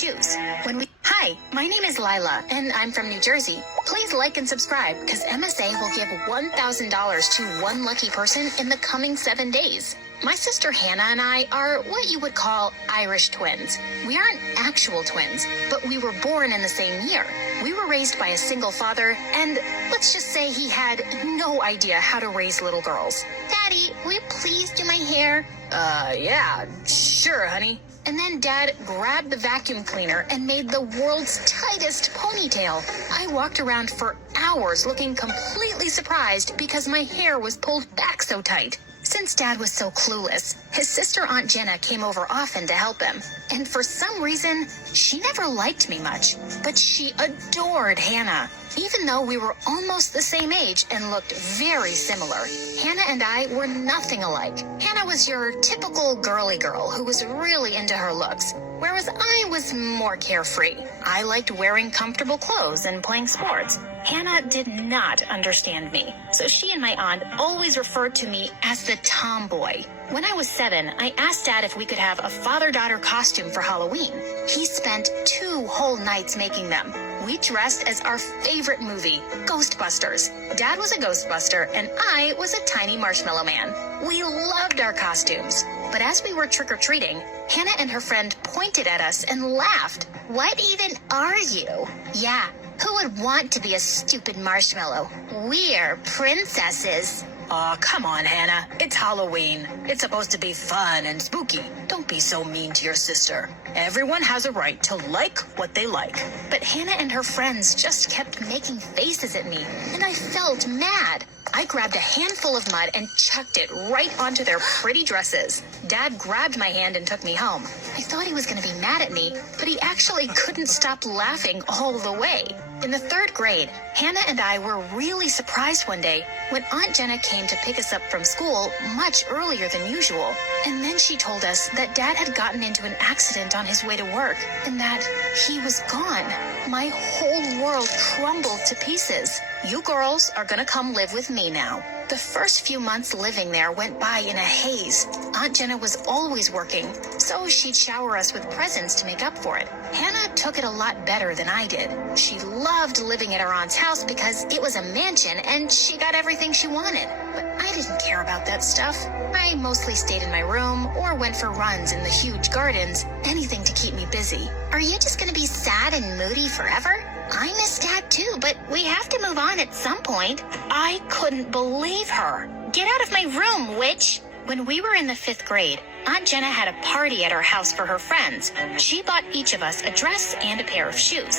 shoes. Hi, my name is Lila, and I'm from New Jersey. Please like and subscribe, because MSA will give $1,000 to one lucky person in the coming 7 days. My sister Hannah and I are what you would call Irish twins. We aren't actual twins, but we were born in the same year. We were raised by a single father, and let's just say he had no idea how to raise little girls. Daddy, will you please do my hair? Yeah, sure, honey. And then Dad grabbed the vacuum cleaner and made the world's tightest ponytail. I walked around for hours looking completely surprised because my hair was pulled back so tight. Since Dad was so clueless, his sister Aunt Jenna came over often to help him. And for some reason, she never liked me much, but she adored Hannah. Even though we were almost the same age and looked very similar, Hannah and I were nothing alike. Hannah was your typical girly girl who was really into her looks, whereas I was more carefree. I liked wearing comfortable clothes and playing sports. Hannah did not understand me, so she and my aunt always referred to me as the tomboy. When I was 7, I asked Dad if we could have a father-daughter costume for Halloween. He spent 2 whole nights making them. We dressed as our favorite movie, Ghostbusters. Dad was a Ghostbuster, and I was a tiny marshmallow man. We loved our costumes. But as we were trick-or-treating, Hannah and her friend pointed at us and laughed. What even are you? Yeah, who would want to be a stupid marshmallow? We're princesses. Aw, come on, Hannah. It's Halloween. It's supposed to be fun and spooky. Don't be so mean to your sister. Everyone has a right to like what they like. But Hannah and her friends just kept making faces at me, and I felt mad. I grabbed a handful of mud and chucked it right onto their pretty dresses. Dad grabbed my hand and took me home. I thought he was going to be mad at me, but he actually couldn't stop laughing all the way. In the 3rd grade, Hannah and I were really surprised one day when Aunt Jenna came to pick us up from school much earlier than usual. And then she told us that Dad had gotten into an accident on his way to work and that he was gone. My whole world crumbled to pieces. You girls are gonna come live with me now. The first few months living there went by in a haze. Aunt Jenna was always working, so she'd shower us with presents to make up for it. Hannah took it a lot better than I did. She loved living at her aunt's house because it was a mansion and she got everything she wanted. But I didn't care about that stuff. I mostly stayed in my room or went for runs in the huge gardens, anything to keep me busy. Are you just gonna be sad and moody forever? I miss Dad too, but we have to move on at some point. I couldn't believe her. Get out of my room, witch! When we were in the 5th grade, Aunt Jenna had a party at her house for her friends. She bought each of us a dress and a pair of shoes.